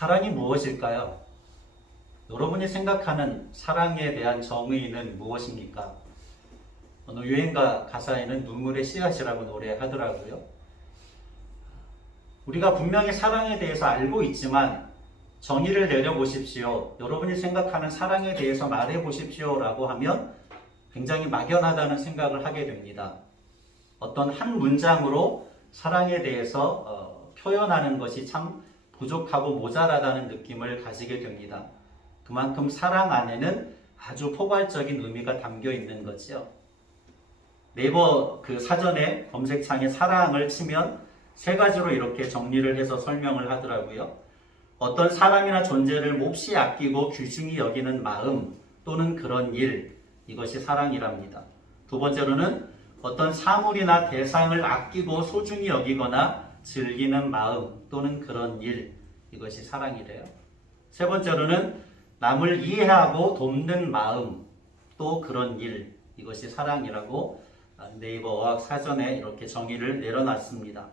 사랑이 무엇일까요? 여러분이 생각하는 사랑에 대한 정의는 무엇입니까? 어느 유행가 가사에는 눈물의 씨앗이라고 노래하더라고요. 우리가 분명히 사랑에 대해서 알고 있지만 정의를 내려보십시오. 여러분이 생각하는 사랑에 대해서 말해보십시오 라고 하면 굉장히 막연하다는 생각을 하게 됩니다. 어떤 한 문장으로 사랑에 대해서 표현하는 것이 참 부족하고 모자라다는 느낌을 가지게 됩니다. 그만큼 사랑 안에는 아주 포괄적인 의미가 담겨 있는 거죠. 네이버 그 사전에 검색창에 사랑을 치면 세 가지로 이렇게 정리를 해서 설명을 하더라고요. 어떤 사람이나 존재를 몹시 아끼고 귀중히 여기는 마음 또는 그런 일, 이것이 사랑이랍니다. 두 번째로는 어떤 사물이나 대상을 아끼고 소중히 여기거나 즐기는 마음 또는 그런 일, 이것이 사랑이래요. 세 번째로는 남을 이해하고 돕는 마음, 또 그런 일, 이것이 사랑이라고 네이버 어학 사전에 이렇게 정의를 내려놨습니다.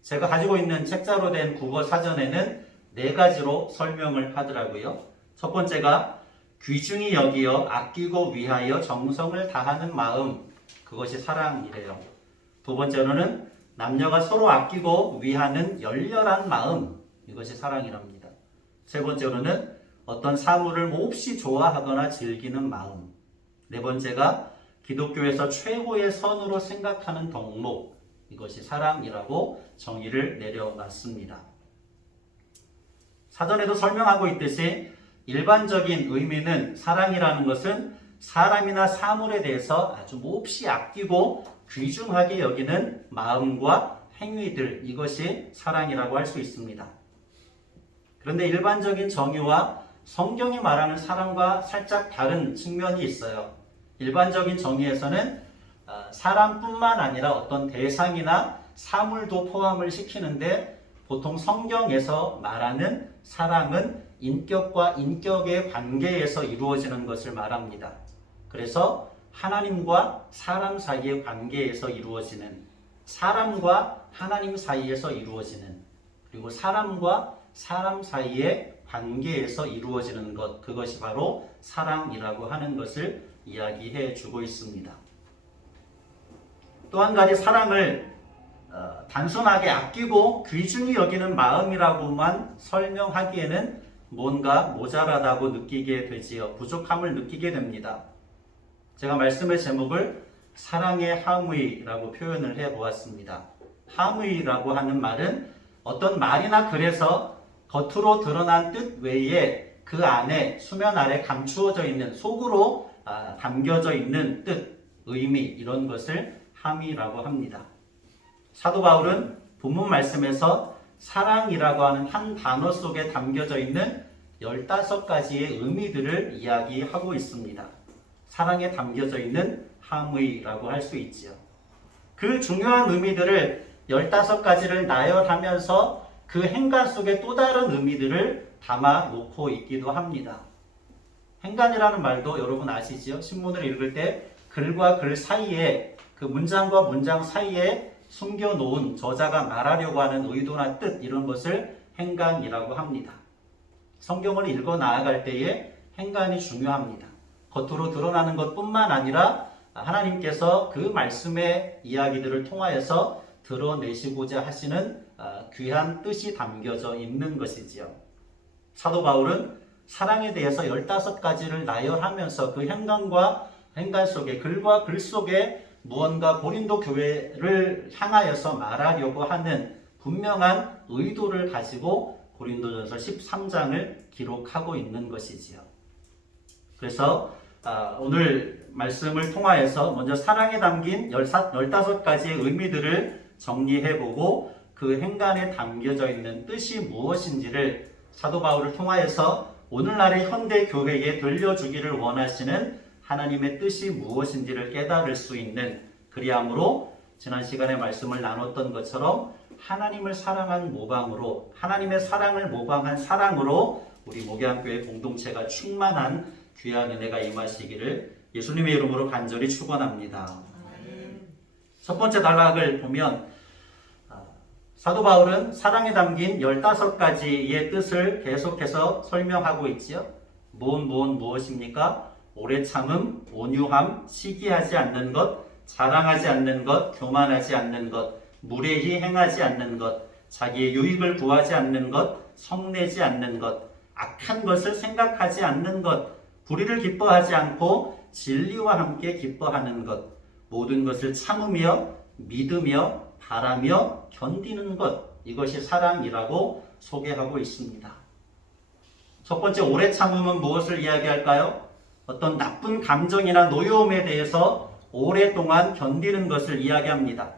제가 가지고 있는 책자로 된 국어 사전에는 네 가지로 설명을 하더라고요. 첫 번째가 귀중히 여기어 아끼고 위하여 정성을 다하는 마음, 그것이 사랑이래요. 두 번째로는 남녀가 서로 아끼고 위하는 열렬한 마음, 이것이 사랑이랍니다. 세 번째로는 어떤 사물을 몹시 좋아하거나 즐기는 마음. 네 번째가 기독교에서 최고의 선으로 생각하는 덕목, 이것이 사랑이라고 정의를 내려놨습니다. 사전에도 설명하고 있듯이 일반적인 의미는 사랑이라는 것은 사람이나 사물에 대해서 아주 몹시 아끼고 귀중하게 여기는 마음과 행위들, 이것이 사랑이라고 할 수 있습니다. 그런데 일반적인 정의와 성경이 말하는 사랑과 살짝 다른 측면이 있어요. 일반적인 정의에서는 사람뿐만 아니라 어떤 대상이나 사물도 포함을 시키는데 보통 성경에서 말하는 사랑은 인격과 인격의 관계에서 이루어지는 것을 말합니다. 그래서 하나님과 사람 사이의 관계에서 이루어지는, 사람과 하나님 사이에서 이루어지는, 그리고 사람과 사람 사이의 관계에서 이루어지는 것, 그것이 바로 사랑이라고 하는 것을 이야기해 주고 있습니다. 또 한 가지 사랑을 단순하게 아끼고 귀중히 여기는 마음이라고만 설명하기에는 뭔가 모자라다고 느끼게 되지요. 부족함을 느끼게 됩니다. 제가 말씀의 제목을 사랑의 함의라고 표현을 해 보았습니다. 함의라고 하는 말은 어떤 말이나 글에서 겉으로 드러난 뜻 외에 그 안에 수면 아래 감추어져 있는, 속으로 담겨져 있는 뜻, 의미, 이런 것을 함의라고 합니다. 사도 바울은 본문 말씀에서 사랑이라고 하는 한 단어 속에 담겨져 있는 15가지의 의미들을 이야기하고 있습니다. 사랑에 담겨져 있는 함의라고 할 수 있지요. 그 중요한 의미들을 15가지를 나열하면서 그 행간 속에 또 다른 의미들을 담아 놓고 있기도 합니다. 행간이라는 말도 여러분 아시지요? 신문을 읽을 때 글과 글 사이에, 그 문장과 문장 사이에 숨겨놓은 저자가 말하려고 하는 의도나 뜻, 이런 것을 행간이라고 합니다. 성경을 읽어 나아갈 때에 행간이 중요합니다. 겉으로 드러나는 것뿐만 아니라 하나님께서 그 말씀의 이야기들을 통하여서 드러내시고자 하시는 귀한 뜻이 담겨져 있는 것이지요. 사도 바울은 사랑에 대해서 15가지를 나열하면서 그 행간과 행간 속에, 글과 글 속에 무언가 고린도 교회를 향하여서 말하려고 하는 분명한 의도를 가지고 고린도전서 13장을 기록하고 있는 것이지요. 그래서 오늘 말씀을 통하여서 먼저 사랑에 담긴 15가지의 의미들을 정리해보고 그 행간에 담겨져 있는 뜻이 무엇인지를 사도 바울을 통하여서 오늘날의 현대 교회에 들려주기를 원하시는 하나님의 뜻이 무엇인지를 깨달을 수 있는, 그리함으로 지난 시간에 말씀을 나눴던 것처럼 하나님을 사랑한 모방으로, 하나님의 사랑을 모방한 사랑으로 우리 목양교회 공동체가 충만한 귀한 은혜가 임하시기를 예수님의 이름으로 간절히 축원합니다. 첫 번째 단락을 보면 사도 바울은 사랑에 담긴 15가지의 뜻을 계속해서 설명하고 있지요. 무엇입니까? 오래 참음, 온유함, 시기하지 않는 것, 자랑하지 않는 것, 교만하지 않는 것, 무례히 행하지 않는 것, 자기의 유익을 구하지 않는 것, 성내지 않는 것, 악한 것을 생각하지 않는 것, 불의를 기뻐하지 않고 진리와 함께 기뻐하는 것, 모든 것을 참으며 믿으며 바라며 견디는 것, 이것이 사랑이라고 소개하고 있습니다. 첫 번째, 오래 참음은 무엇을 이야기할까요? 어떤 나쁜 감정이나 노여움에 대해서 오랫동안 견디는 것을 이야기합니다.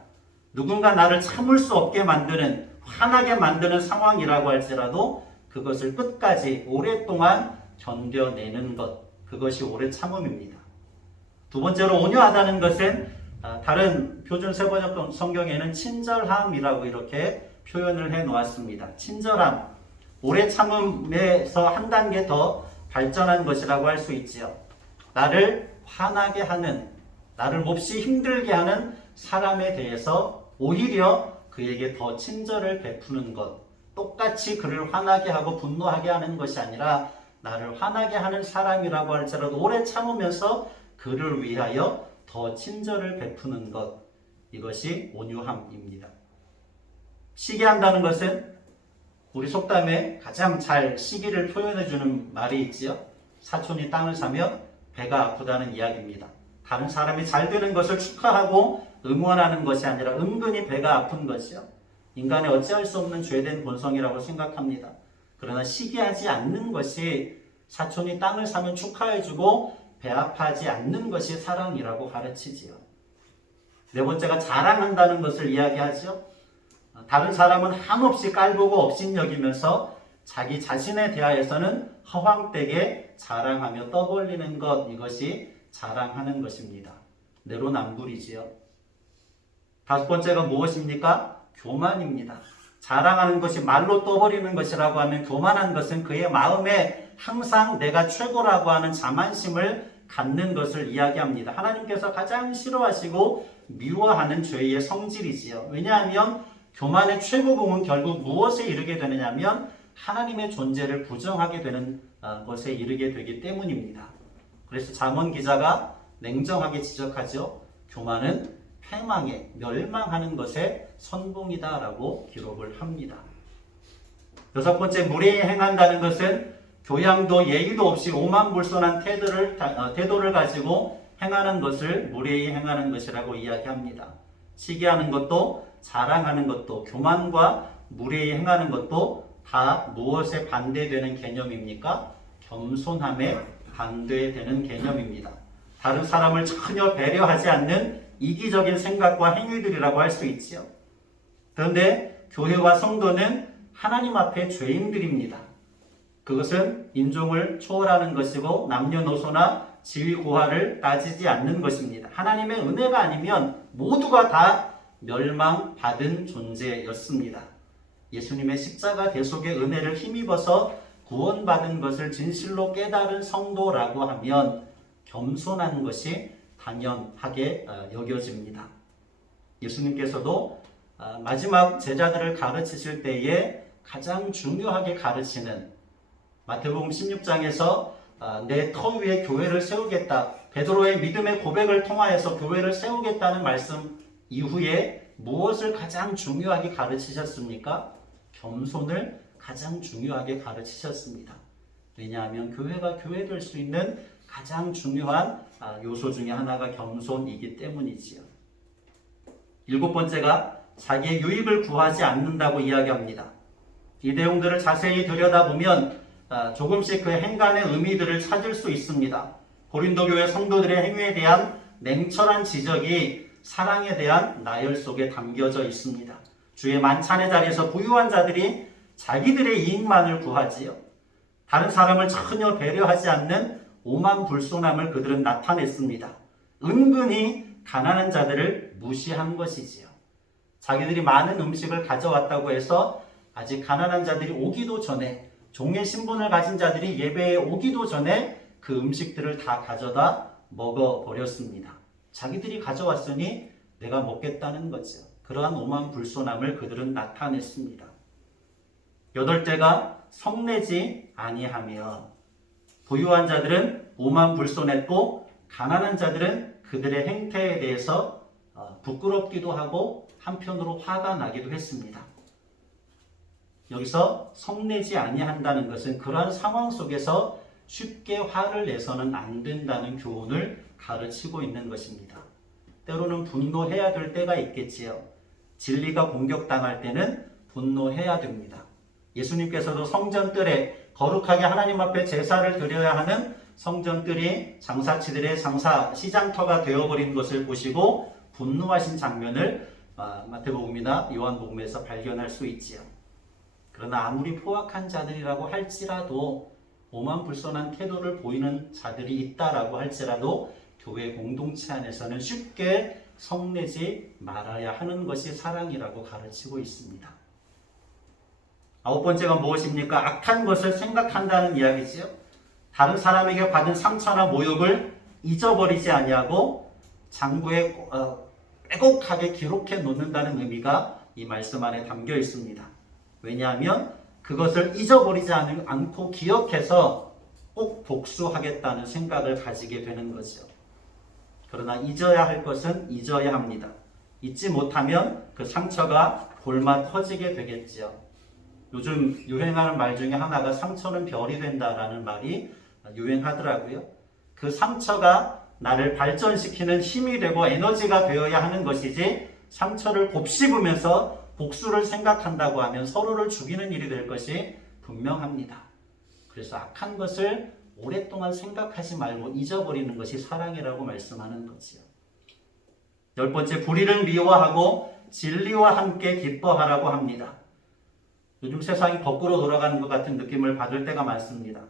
누군가 나를 참을 수 없게 만드는, 화나게 만드는 상황이라고 할지라도 그것을 끝까지 오랫동안 견뎌내는 것, 그것이 오래 참음입니다. 두 번째로, 온유하다는 것은 다른 표준 세번역 성경에는 친절함이라고 이렇게 표현을 해 놓았습니다. 친절함, 오래 참음에서 한 단계 더 발전한 것이라고 할 수 있지요. 나를 화나게 하는, 나를 몹시 힘들게 하는 사람에 대해서 오히려 그에게 더 친절을 베푸는 것, 똑같이 그를 화나게 하고 분노하게 하는 것이 아니라 나를 화나게 하는 사람이라고 할지라도 오래 참으면서 그를 위하여 더 친절을 베푸는 것, 이것이 온유함입니다. 시기한다는 것은 우리 속담에 가장 잘 시기를 표현해주는 말이 있지요. 사촌이 땅을 사면 배가 아프다는 이야기입니다. 다른 사람이 잘 되는 것을 축하하고 응원하는 것이 아니라 은근히 배가 아픈 것이요. 인간의 어찌할 수 없는 죄된 본성이라고 생각합니다. 그러나 시기하지 않는 것이, 사촌이 땅을 사면 축하해주고 배 아파하지 않는 것이 사랑이라고 가르치지요. 네 번째가 자랑한다는 것을 이야기하죠. 다른 사람은 한없이 깔보고 업신여기면서 자기 자신에 대하여서는 허황되게 자랑하며 떠벌리는 것, 이것이 자랑하는 것입니다. 내로남불이지요. 다섯 번째가 무엇입니까? 교만입니다. 자랑하는 것이 말로 떠버리는 것이라고 하면, 교만한 것은 그의 마음에 항상 내가 최고라고 하는 자만심을 갖는 것을 이야기합니다. 하나님께서 가장 싫어하시고 미워하는 죄의 성질이지요. 왜냐하면 교만의 최고봉은 결국 무엇에 이르게 되느냐면 하나님의 존재를 부정하게 되는 것에 이르게 되기 때문입니다. 그래서 잠언 기자가 냉정하게 지적하죠. 교만은 패망에, 멸망하는 것의 선봉이다라고 기록을 합니다. 여섯 번째, 무례히 행한다는 것은 교양도 예의도 없이 오만불손한 태도를 가지고 행하는 것을 무례히 행하는 것이라고 이야기합니다. 시기하는 것도, 자랑하는 것도, 교만과 무례히 행하는 것도 다 무엇에 반대되는 개념입니까? 겸손함에 반대되는 개념입니다. 다른 사람을 전혀 배려하지 않는 이기적인 생각과 행위들이라고 할 수 있지요. 그런데 교회와 성도는 하나님 앞에 죄인들입니다. 그것은 인종을 초월하는 것이고 남녀노소나 지위 고하를 따지지 않는 것입니다. 하나님의 은혜가 아니면 모두가 다 멸망받은 존재였습니다. 예수님의 십자가 대속의 은혜를 힘입어서 구원받은 것을 진실로 깨달은 성도라고 하면 겸손한 것이 당연하게 여겨집니다. 예수님께서도 마지막 제자들을 가르치실 때에 가장 중요하게 가르치는, 마태복음 16장에서 내 터 위에 교회를 세우겠다, 베드로의 믿음의 고백을 통하여서 교회를 세우겠다는 말씀 이후에 무엇을 가장 중요하게 가르치셨습니까? 겸손을 가장 중요하게 가르치셨습니다. 왜냐하면 교회가 교회될 수 있는 가장 중요한 요소 중에 하나가 겸손이기 때문이지요. 일곱 번째가 자기의 유익을 구하지 않는다고 이야기합니다. 이 내용들을 자세히 들여다보면 조금씩 그 행간의 의미들을 찾을 수 있습니다. 고린도 교회 성도들의 행위에 대한 냉철한 지적이 사랑에 대한 나열 속에 담겨져 있습니다. 주의 만찬의 자리에서 부유한 자들이 자기들의 이익만을 구하지요. 다른 사람을 전혀 배려하지 않는 오만불손함을 그들은 나타냈습니다. 은근히 가난한 자들을 무시한 것이지요. 자기들이 많은 음식을 가져왔다고 해서 아직 가난한 자들이 오기도 전에, 종의 신분을 가진 자들이 예배에 오기도 전에 그 음식들을 다 가져다 먹어버렸습니다. 자기들이 가져왔으니 내가 먹겠다는 거죠. 그러한 오만 불손함을 그들은 나타냈습니다. 8대가 성내지 아니하며 부유한 자들은 오만 불손했고 가난한 자들은 그들의 행태에 대해서 부끄럽기도 하고 한편으로 화가 나기도 했습니다. 여기서 성내지 아니한다는 것은 그러한 상황 속에서 쉽게 화를 내서는 안 된다는 교훈을 가르치고 있는 것입니다. 때로는 분노해야 될 때가 있겠지요. 진리가 공격당할 때는 분노해야 됩니다. 예수님께서도 성전뜰에 거룩하게 하나님 앞에 제사를 드려야 하는 성전뜰이 장사치들의 시장터가 되어버린 것을 보시고 분노하신 장면을 마태복음이나 요한복음에서 발견할 수 있지요. 그러나 아무리 포악한 자들이라고 할지라도 오만불손한 태도를 보이는 자들이 있다라고 할지라도 교회 공동체 안에서는 쉽게 성내지 말아야 하는 것이 사랑이라고 가르치고 있습니다. 9번째가 무엇입니까? 악한 것을 생각한다는 이야기지요. 다른 사람에게 받은 상처나 모욕을 잊어버리지 아니하고 장부에 빼곡하게 기록해 놓는다는 의미가 이 말씀 안에 담겨 있습니다. 왜냐하면 그것을 잊어버리지 않고 기억해서 꼭 복수하겠다는 생각을 가지게 되는 거죠. 그러나 잊어야 할 것은 잊어야 합니다. 잊지 못하면 그 상처가 골마 터지게 되겠죠. 요즘 유행하는 말 중에 하나가 상처는 별이 된다라는 말이 유행하더라고요. 그 상처가 나를 발전시키는 힘이 되고 에너지가 되어야 하는 것이지 상처를 곱씹으면서 복수를 생각한다고 하면 서로를 죽이는 일이 될 것이 분명합니다. 그래서 악한 것을 오랫동안 생각하지 말고 잊어버리는 것이 사랑이라고 말씀하는 거지요. 10번째, 불의를 미워하고 진리와 함께 기뻐하라고 합니다. 요즘 세상이 거꾸로 돌아가는 것 같은 느낌을 받을 때가 많습니다.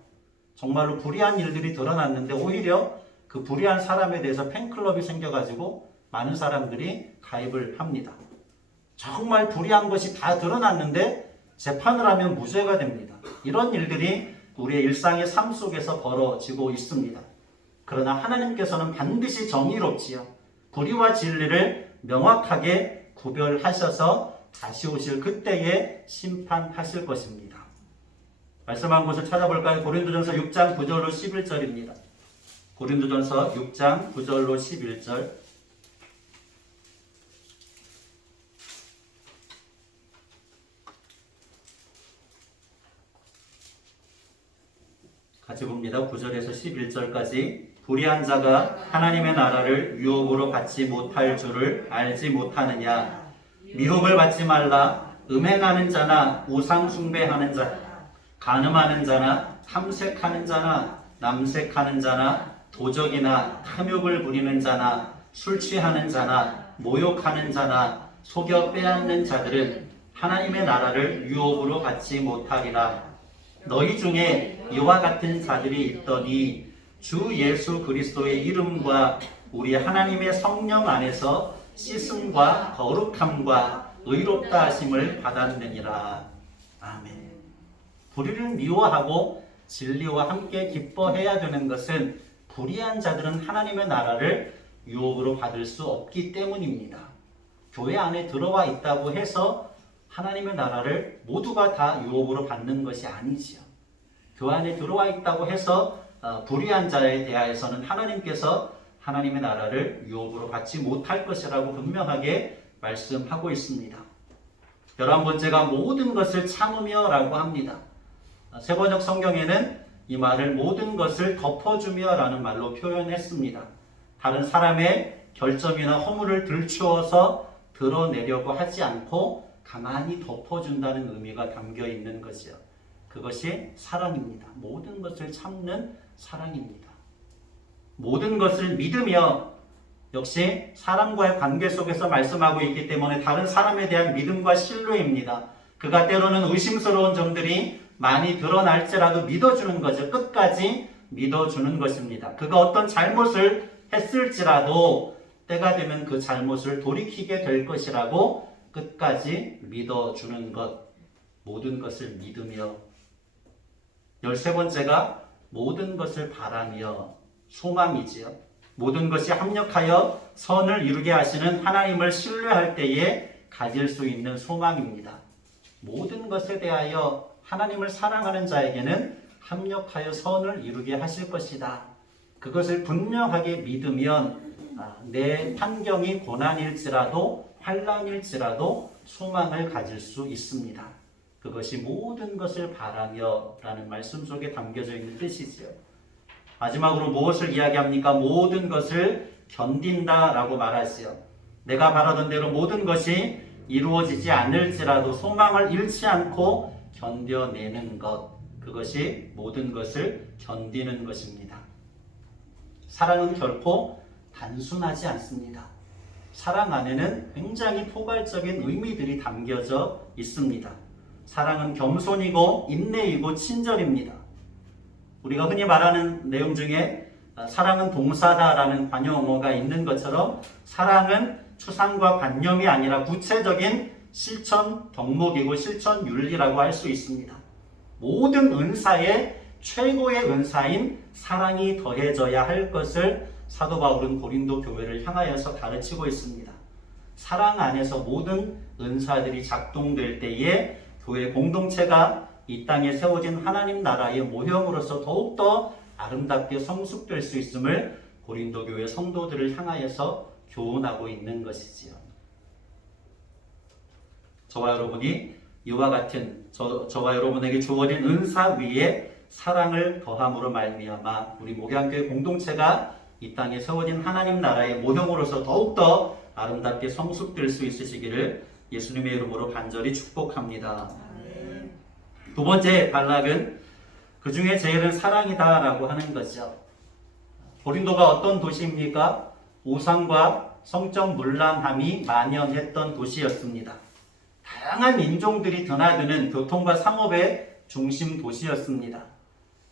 정말로 불의한 일들이 드러났는데 오히려 그 불의한 사람에 대해서 팬클럽이 생겨가지고 많은 사람들이 가입을 합니다. 정말 불의한 것이 다 드러났는데 재판을 하면 무죄가 됩니다. 이런 일들이 우리의 일상의 삶 속에서 벌어지고 있습니다. 그러나 하나님께서는 반드시 정의롭지요. 불의와 진리를 명확하게 구별하셔서 다시 오실 그때에 심판하실 것입니다. 말씀한 곳을 찾아볼까요? 고린도전서 6장 9절로 11절입니다. 고린도전서 6장 9절로 11절. 같이 봅니다. 9절에서 11절까지. 불의한 자가 하나님의 나라를 유혹으로 받지 못할 줄을 알지 못하느냐. 미혹을 받지 말라. 음행하는 자나 우상 숭배하는 자, 간음하는 자나 탐색하는 자나 남색하는 자나 도적이나 탐욕을 부리는 자나 술 취하는 자나 모욕하는 자나 속여 빼앗는 자들은 하나님의 나라를 유혹으로 받지 못하리라. 너희 중에 이와 같은 자들이 있더니 주 예수 그리스도의 이름과 우리 하나님의 성령 안에서 씻음과 거룩함과 의롭다 하심을 받았느니라. 아멘. 불의를 미워하고 진리와 함께 기뻐해야 되는 것은 불의한 자들은 하나님의 나라를 유혹으로 받을 수 없기 때문입니다. 교회 안에 들어와 있다고 해서 하나님의 나라를 모두가 다 유혹으로 받는 것이 아니지요. 교회 안에 들어와 있다고 해서 불의한 자에 대하여서는 하나님께서 하나님의 나라를 유혹으로 받지 못할 것이라고 분명하게 말씀하고 있습니다. 11번째가 모든 것을 참으며 라고 합니다. 세번역 성경에는 이 말을 모든 것을 덮어주며 라는 말로 표현했습니다. 다른 사람의 결점이나 허물을 들추어서 드러내려고 하지 않고 가만히 덮어준다는 의미가 담겨 있는 것이요. 그것이 사랑입니다. 모든 것을 참는 사랑입니다. 모든 것을 믿으며, 역시 사람과의 관계 속에서 말씀하고 있기 때문에 다른 사람에 대한 믿음과 신뢰입니다. 그가 때로는 의심스러운 점들이 많이 드러날지라도 믿어주는 거죠. 끝까지 믿어주는 것입니다. 그가 어떤 잘못을 했을지라도 때가 되면 그 잘못을 돌이키게 될 것이라고 끝까지 믿어주는 것. 모든 것을 믿으며. 13번째가 모든 것을 바라며, 소망이지요. 모든 것이 합력하여 선을 이루게 하시는 하나님을 신뢰할 때에 가질 수 있는 소망입니다. 모든 것에 대하여 하나님을 사랑하는 자에게는 합력하여 선을 이루게 하실 것이다. 그것을 분명하게 믿으면 내 환경이 고난일지라도 환난일지라도 소망을 가질 수 있습니다. 그것이 모든 것을 바라며 라는 말씀 속에 담겨져 있는 뜻이지요. 마지막으로 무엇을 이야기합니까? 모든 것을 견딘다 라고 말하지요. 내가 바라던 대로 모든 것이 이루어지지 않을지라도 소망을 잃지 않고 견뎌내는 것, 그것이 모든 것을 견디는 것입니다. 사랑은 결코 단순하지 않습니다. 사랑 안에는 굉장히 포괄적인 의미들이 담겨져 있습니다. 사랑은 겸손이고 인내이고 친절입니다. 우리가 흔히 말하는 내용 중에 사랑은 동사다라는 관용어가 있는 것처럼 사랑은 추상과 관념이 아니라 구체적인 실천 덕목이고 실천 윤리라고 할 수 있습니다. 모든 은사의 최고의 은사인 사랑이 더해져야 할 것을 사도 바울은 고린도 교회를 향하여서 가르치고 있습니다. 사랑 안에서 모든 은사들이 작동될 때에 교회 공동체가 이 땅에 세워진 하나님 나라의 모형으로서 더욱더 아름답게 성숙될 수 있음을 고린도 교회 성도들을 향하여서 교훈하고 있는 것이지요. 저와 여러분이 이와 같은 저와 여러분에게 주어진 은사 위에 사랑을 더함으로 말미암아 우리 목양교회 공동체가 이 땅에 세워진 하나님 나라의 모형으로서 더욱더 아름답게 성숙될 수 있으시기를 예수님의 이름으로 간절히 축복합니다. 두 번째 단락은 그 중에 제일은 사랑이다 라고 하는 거죠. 고린도가 어떤 도시입니까? 우상과 성적 문란함이 만연했던 도시였습니다. 다양한 인종들이 드나드는 교통과 상업의 중심 도시였습니다.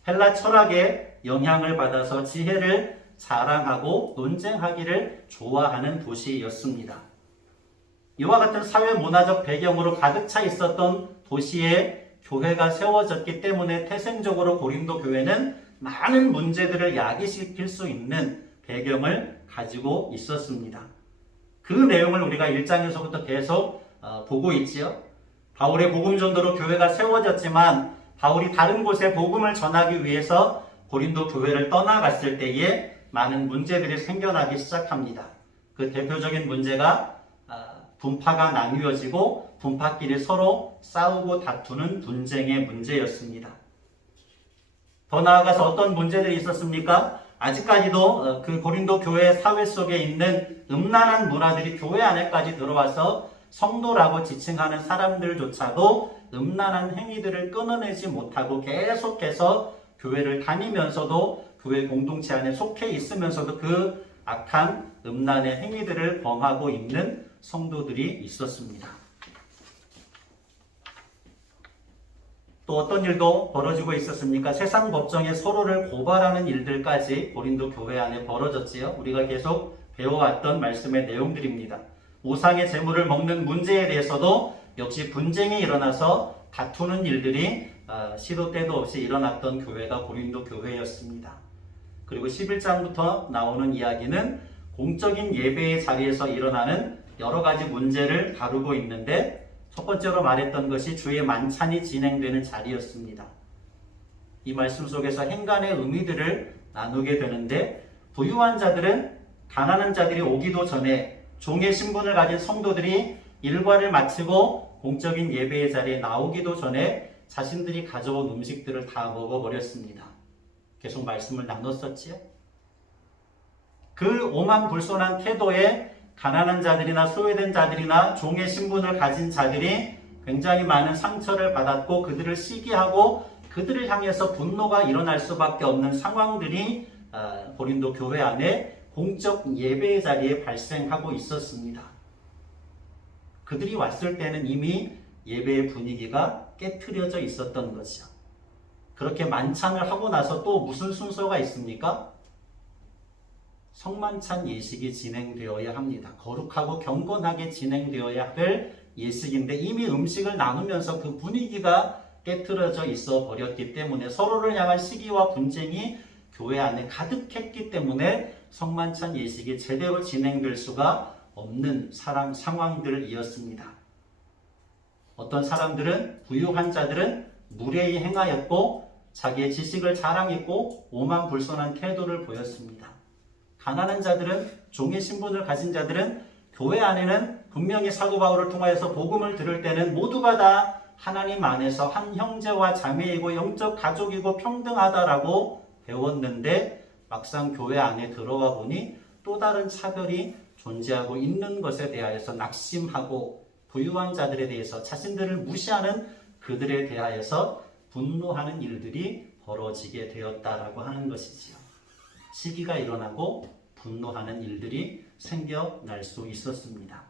헬라 철학의 영향을 받아서 지혜를 자랑하고 논쟁하기를 좋아하는 도시였습니다. 이와 같은 사회 문화적 배경으로 가득 차 있었던 도시에 교회가 세워졌기 때문에 태생적으로 고린도 교회는 많은 문제들을 야기시킬 수 있는 배경을 가지고 있었습니다. 그 내용을 우리가 1장에서부터 계속 보고 있지요. 바울의 복음 전도로 교회가 세워졌지만 바울이 다른 곳에 복음을 전하기 위해서 고린도 교회를 떠나갔을 때에 많은 문제들이 생겨나기 시작합니다. 그 대표적인 문제가 분파가 나뉘어지고 분파끼리 서로 싸우고 다투는 분쟁의 문제였습니다. 더 나아가서 어떤 문제들이 있었습니까? 아직까지도 그 고린도 교회 사회 속에 있는 음란한 문화들이 교회 안에까지 들어와서 성도라고 지칭하는 사람들조차도 음란한 행위들을 끊어내지 못하고 계속해서 교회를 다니면서도 교회 공동체 안에 속해 있으면서도 그 악한 음란의 행위들을 범하고 있는 성도들이 있었습니다. 또 어떤 일도 벌어지고 있었습니까? 세상 법정에 서로를 고발하는 일들까지 고린도 교회 안에 벌어졌지요. 우리가 계속 배워왔던 말씀의 내용들입니다. 우상의 재물을 먹는 문제에 대해서도 역시 분쟁이 일어나서 다투는 일들이 시도 때도 없이 일어났던 교회가 고린도 교회였습니다. 그리고 11장부터 나오는 이야기는 공적인 예배의 자리에서 일어나는 여러 가지 문제를 다루고 있는데 첫 번째로 말했던 것이 주의 만찬이 진행되는 자리였습니다. 이 말씀 속에서 행간의 의미들을 나누게 되는데 부유한 자들은 가난한 자들이 오기도 전에 종의 신분을 가진 성도들이 일과를 마치고 공적인 예배의 자리에 나오기도 전에 자신들이 가져온 음식들을 다 먹어버렸습니다. 계속 말씀을 나눴었지요. 그 오만불손한 태도에 가난한 자들이나 소외된 자들이나 종의 신분을 가진 자들이 굉장히 많은 상처를 받았고 그들을 시기하고 그들을 향해서 분노가 일어날 수밖에 없는 상황들이 고린도 교회 안에 공적 예배의 자리에 발생하고 있었습니다. 그들이 왔을 때는 이미 예배의 분위기가 깨트려져 있었던 거죠. 그렇게 만찬을 하고 나서 또 무슨 순서가 있습니까? 성만찬 예식이 진행되어야 합니다. 거룩하고 경건하게 진행되어야 할 예식인데 이미 음식을 나누면서 그 분위기가 깨트려져 있어 버렸기 때문에 서로를 향한 시기와 분쟁이 교회 안에 가득했기 때문에 성만찬 예식이 제대로 진행될 수가 없는 상황들이었습니다. 어떤 사람들은 부유한 자들은 무례히 행하였고 자기의 지식을 자랑했고 오만불손한 태도를 보였습니다. 가난한 자들은 종의 신분을 가진 자들은 교회 안에는 분명히 사도 바울을 통하여서 복음을 들을 때는 모두가 다 하나님 안에서 한 형제와 자매이고 영적 가족이고 평등하다라고 배웠는데 막상 교회 안에 들어와 보니 또 다른 차별이 존재하고 있는 것에 대하여서 낙심하고 부유한 자들에 대해서 자신들을 무시하는 그들에 대하여서 분노하는 일들이 벌어지게 되었다라고 하는 것이지요. 시기가 일어나고 분노하는 일들이 생겨날 수 있었습니다.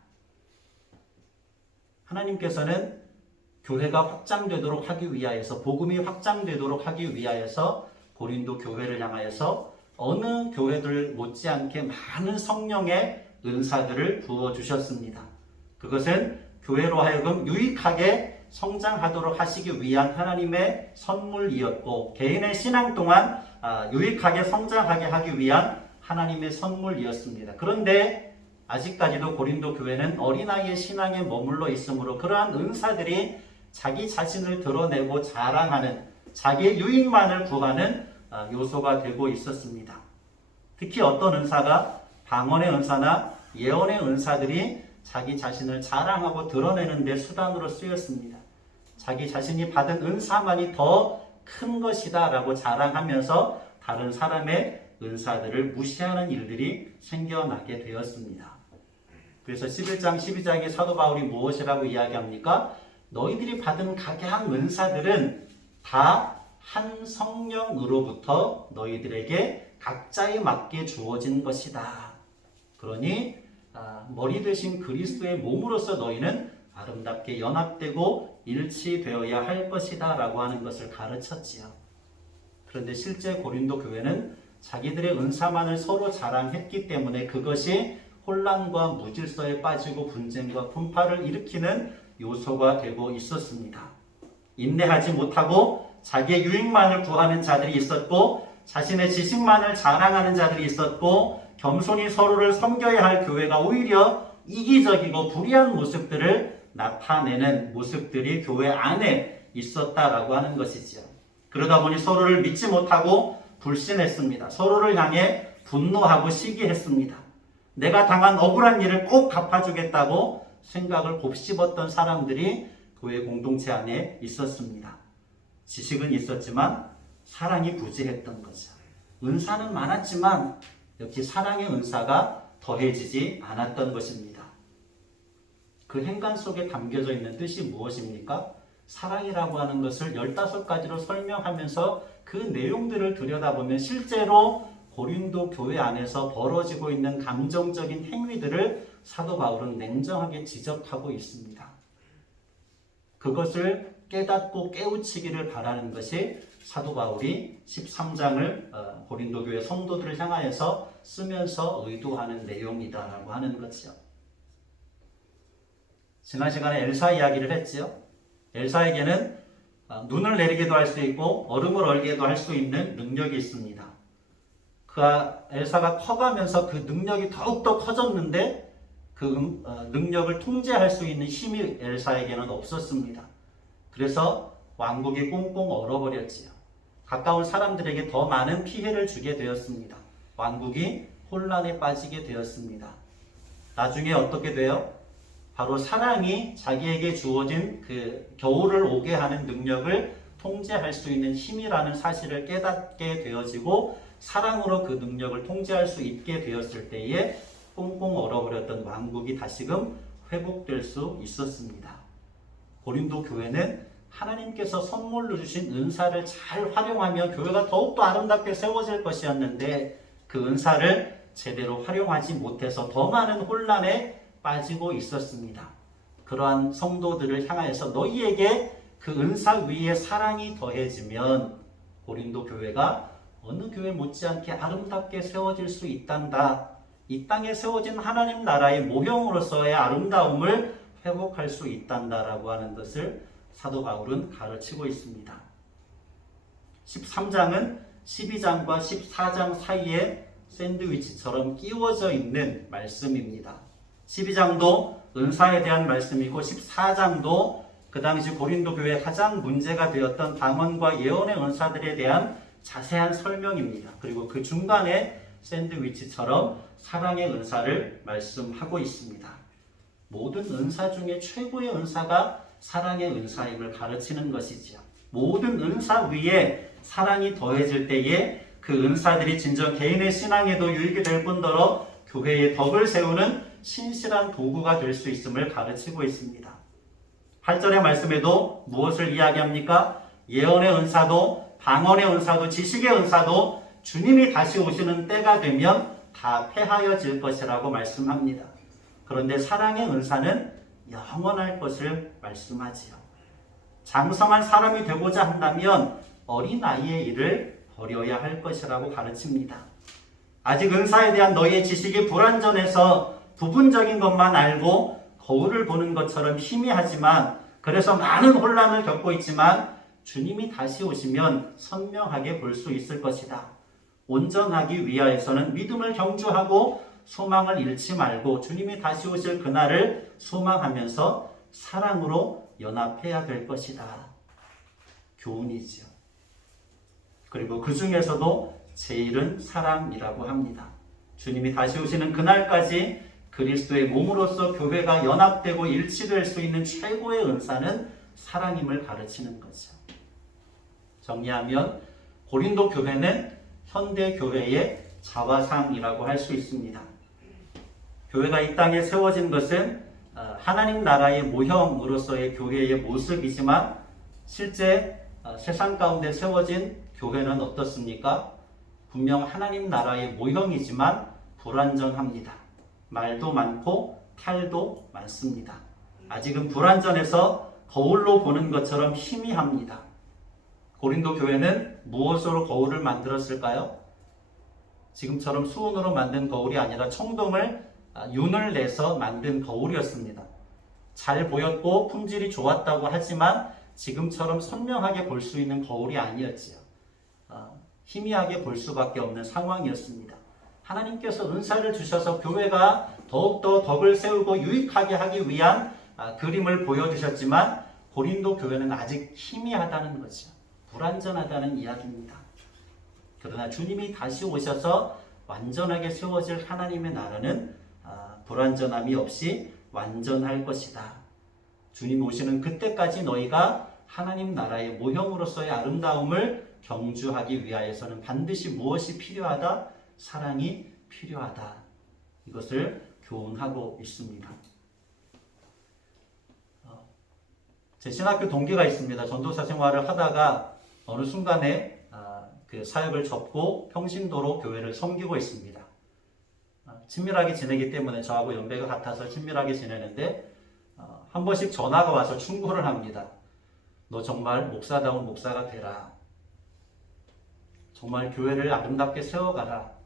하나님께서는 교회가 확장되도록 하기 위하여서 복음이 확장되도록 하기 위하여서 고린도 교회를 향하여서 어느 교회들 못지않게 많은 성령의 은사들을 부어주셨습니다. 그것은 교회로 하여금 유익하게 성장하도록 하시기 위한 하나님의 선물이었고 개인의 신앙 동안 유익하게 성장하게 하기 위한 하나님의 선물이었습니다. 그런데 아직까지도 고린도 교회는 어린아이의 신앙에 머물러 있으므로 그러한 은사들이 자기 자신을 드러내고 자랑하는 자기의 유익만을 구하는 요소가 되고 있었습니다. 특히 어떤 은사가 방언의 은사나 예언의 은사들이 자기 자신을 자랑하고 드러내는 데 수단으로 쓰였습니다. 자기 자신이 받은 은사만이 더 큰 것이다 라고 자랑하면서 다른 사람의 은사들을 무시하는 일들이 생겨나게 되었습니다. 그래서 11장 12장의 사도 바울이 무엇이라고 이야기합니까? 너희들이 받은 각양 은사들은 다 한 성령으로부터 너희들에게 각자에 맞게 주어진 것이다. 그러니 머리 되신 그리스도의 몸으로서 너희는 아름답게 연합되고 일치되어야 할 것이다 라고 하는 것을 가르쳤지요. 그런데 실제 고린도 교회는 자기들의 은사만을 서로 자랑했기 때문에 그것이 혼란과 무질서에 빠지고 분쟁과 분파를 일으키는 요소가 되고 있었습니다. 인내하지 못하고 자기의 유익만을 구하는 자들이 있었고 자신의 지식만을 자랑하는 자들이 있었고 겸손히 서로를 섬겨야 할 교회가 오히려 이기적이고 불의한 모습들을 나타내는 모습들이 교회 안에 있었다라고 하는 것이죠. 그러다 보니 서로를 믿지 못하고 불신했습니다. 서로를 향해 분노하고 시기했습니다. 내가 당한 억울한 일을 꼭 갚아주겠다고 생각을 곱씹었던 사람들이 교회 공동체 안에 있었습니다. 지식은 있었지만 사랑이 부재했던 거죠. 은사는 많았지만 역시 사랑의 은사가 더해지지 않았던 것입니다. 그 행간 속에 담겨져 있는 뜻이 무엇입니까? 사랑이라고 하는 것을 15가지로 설명하면서 그 내용들을 들여다보면 실제로 고린도 교회 안에서 벌어지고 있는 감정적인 행위들을 사도 바울은 냉정하게 지적하고 있습니다. 그것을 깨닫고 깨우치기를 바라는 것이 사도 바울이 13장을 고린도 교회 성도들을 향하여서 쓰면서 의도하는 내용이다라고 하는 것이죠. 지난 시간에 엘사 이야기를 했지요. 엘사에게는 눈을 내리게도 할 수 있고 얼음을 얼게도 할 수 있는 능력이 있습니다. 그 엘사가 커가면서 그 능력이 더욱더 커졌는데 그 능력을 통제할 수 있는 힘이 엘사에게는 없었습니다. 그래서 왕국이 꽁꽁 얼어버렸지요. 가까운 사람들에게 더 많은 피해를 주게 되었습니다. 왕국이 혼란에 빠지게 되었습니다. 나중에 어떻게 돼요? 바로 사랑이 자기에게 주어진 그 겨울을 오게 하는 능력을 통제할 수 있는 힘이라는 사실을 깨닫게 되어지고 사랑으로 그 능력을 통제할 수 있게 되었을 때에 꽁꽁 얼어버렸던 왕국이 다시금 회복될 수 있었습니다. 고린도 교회는 하나님께서 선물로 주신 은사를 잘 활용하며 교회가 더욱더 아름답게 세워질 것이었는데 그 은사를 제대로 활용하지 못해서 더 많은 혼란에 빠지고 있었습니다. 그러한 성도들을 향하여서 너희에게 그 은사 위에 사랑이 더해지면 고린도 교회가 어느 교회 못지않게 아름답게 세워질 수 있단다. 이 땅에 세워진 하나님 나라의 모형으로서의 아름다움을 회복할 수 있단다라고 하는 것을 사도 바울은 가르치고 있습니다. 13장은 12장과 14장 사이에 샌드위치처럼 끼워져 있는 말씀입니다. 12장도 은사에 대한 말씀이고 14장도 그 당시 고린도 교회에 가장 문제가 되었던 방언과 예언의 은사들에 대한 자세한 설명입니다. 그리고 그 중간에 샌드위치처럼 사랑의 은사를 말씀하고 있습니다. 모든 은사 중에 최고의 은사가 사랑의 은사임을 가르치는 것이지요. 모든 은사 위에 사랑이 더해질 때에 그 은사들이 진정 개인의 신앙에도 유익이 될 뿐더러 교회의 덕을 세우는 신실한 도구가 될 수 있음을 가르치고 있습니다. 8절의 말씀에도 무엇을 이야기합니까? 예언의 은사도 방언의 은사도 지식의 은사도 주님이 다시 오시는 때가 되면 다 폐하여질 것이라고 말씀합니다. 그런데 사랑의 은사는 영원할 것을 말씀하지요. 장성한 사람이 되고자 한다면 어린아이의 일을 버려야 할 것이라고 가르칩니다. 아직 은사에 대한 너희의 지식이 불완전해서 부분적인 것만 알고 거울을 보는 것처럼 희미하지만 그래서 많은 혼란을 겪고 있지만 주님이 다시 오시면 선명하게 볼 수 있을 것이다. 온전하기 위하여서는 믿음을 경주하고 소망을 잃지 말고 주님이 다시 오실 그날을 소망하면서 사랑으로 연합해야 될 것이다. 교훈이지요. 그리고 그 중에서도 제일은 사랑이라고 합니다. 주님이 다시 오시는 그날까지 그리스도의 몸으로서 교회가 연합되고 일치될 수 있는 최고의 은사는 사랑임을 가르치는 거죠. 정리하면 고린도 교회는 현대 교회의 자화상이라고 할 수 있습니다. 교회가 이 땅에 세워진 것은 하나님 나라의 모형으로서의 교회의 모습이지만 실제 세상 가운데 세워진 교회는 어떻습니까? 분명 하나님 나라의 모형이지만 불완전합니다. 말도 많고 탈도 많습니다. 아직은 불완전해서 거울로 보는 것처럼 희미합니다. 고린도 교회는 무엇으로 거울을 만들었을까요? 지금처럼 수은으로 만든 거울이 아니라 청동을 윤을 내서 만든 거울이었습니다. 잘 보였고 품질이 좋았다고 하지만 지금처럼 선명하게 볼 수 있는 거울이 아니었지요. 희미하게 볼 수밖에 없는 상황이었습니다. 하나님께서 은사를 주셔서 교회가 더욱더 덕을 세우고 유익하게 하기 위한 그림을 보여주셨지만 고린도 교회는 아직 희미하다는 거죠. 불완전하다는 이야기입니다. 그러나 주님이 다시 오셔서 완전하게 세워질 하나님의 나라는 불완전함이 없이 완전할 것이다. 주님 오시는 그때까지 너희가 하나님 나라의 모형으로서의 아름다움을 경주하기 위하여서는 반드시 무엇이 필요하다? 사랑이 필요하다. 이것을 교훈하고 있습니다. 제 신학교 동기가 있습니다. 전도사 생활을 하다가 어느 순간에 그 사역을 접고 평신도로 교회를 섬기고 있습니다. 친밀하게 지내기 때문에 저하고 연배가 같아서 친밀하게 지내는데 한 번씩 전화가 와서 충고를 합니다. 너 정말 목사다운 목사가 되라. 정말 교회를 아름답게 세워가라.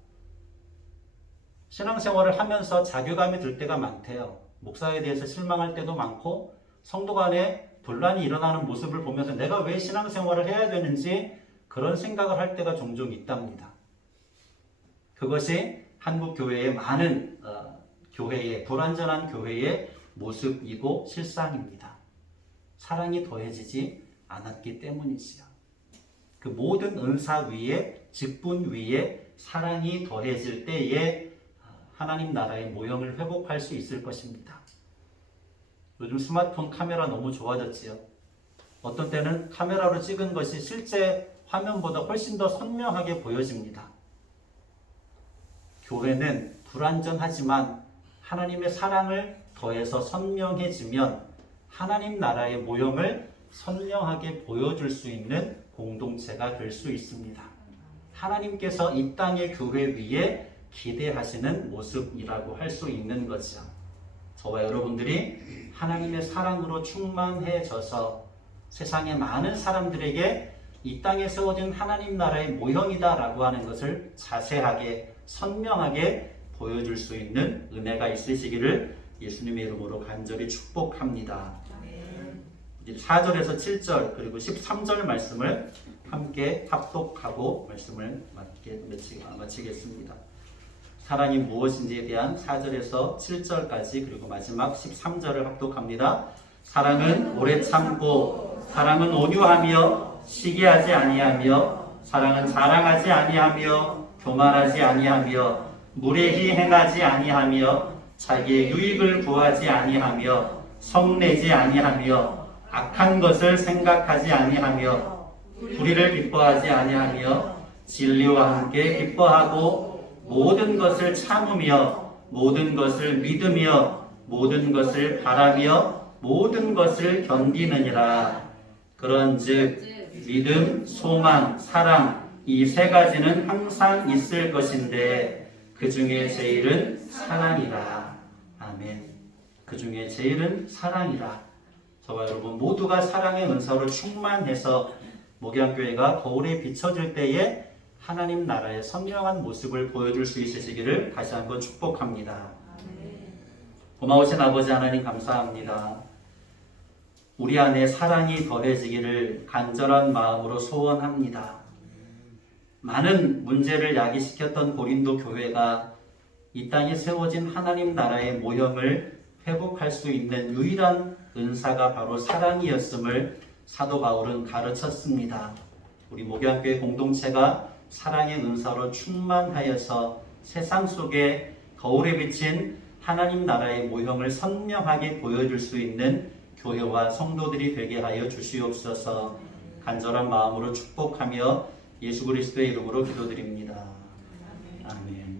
신앙생활을 하면서 자괴감이 들 때가 많대요. 목사에 대해서 실망할 때도 많고 성도 간에 분란이 일어나는 모습을 보면서 내가 왜 신앙생활을 해야 되는지 그런 생각을 할 때가 종종 있답니다. 그것이 한국 교회의 많은 교회의 불완전한 교회의 모습이고 실상입니다. 사랑이 더해지지 않았기 때문이지요. 그 모든 은사 위에 직분 위에 사랑이 더해질 때에 하나님 나라의 모형을 회복할 수 있을 것입니다. 요즘 스마트폰 카메라 너무 좋아졌지요. 어떤 때는 카메라로 찍은 것이 실제 화면보다 훨씬 더 선명하게 보여집니다. 교회는 불완전하지만 하나님의 사랑을 더해서 선명해지면 하나님 나라의 모형을 선명하게 보여줄 수 있는 공동체가 될 수 있습니다. 하나님께서 이 땅의 교회 위에 기대하시는 모습이라고 할 수 있는 거죠. 저와 여러분들이 하나님의 사랑으로 충만해져서 세상의 많은 사람들에게 이 땅에 세워진 하나님 나라의 모형이다라고 하는 것을 자세하게 선명하게 보여줄 수 있는 은혜가 있으시기를 예수님의 이름으로 간절히 축복합니다. 4절에서 7절 그리고 13절 말씀을 함께 합독하고 말씀을 마치겠습니다. 사랑이 무엇인지에 대한 4절에서 7절까지 그리고 마지막 13절을 합독합니다. 사랑은 오래 참고, 사랑은 온유하며 시기하지 아니하며, 사랑은 자랑하지 아니하며 교만하지 아니하며 무례히 행하지 아니하며 자기의 유익을 구하지 아니하며 성내지 아니하며 악한 것을 생각하지 아니하며 불의를 기뻐하지 아니하며 진리와 함께 기뻐하고 모든 것을 참으며 모든 것을 믿으며 모든 것을 바라며 모든 것을 견디느니라. 그런즉 믿음, 소망, 사랑 이 세 가지는 항상 있을 것인데 그 중에 제일은 사랑이라. 아멘. 그 중에 제일은 사랑이라. 저와 여러분 모두가 사랑의 은사로 충만해서 목양교회가 거울에 비춰질 때에 하나님 나라의 선명한 모습을 보여줄 수 있으시기를 다시 한번 축복합니다. 고마우신 아버지 하나님 감사합니다. 우리 안에 사랑이 더해지기를 간절한 마음으로 소원합니다. 많은 문제를 야기시켰던 고린도 교회가 이 땅에 세워진 하나님 나라의 모형을 회복할 수 있는 유일한 은사가 바로 사랑이었음을 사도 바울은 가르쳤습니다. 우리 목양교회 공동체가 사랑의 은사로 충만하여서 세상 속에 거울에 비친 하나님 나라의 모형을 선명하게 보여줄 수 있는 교회와 성도들이 되게 하여 주시옵소서. 간절한 마음으로 축복하며 예수 그리스도의 이름으로 기도드립니다. 아멘.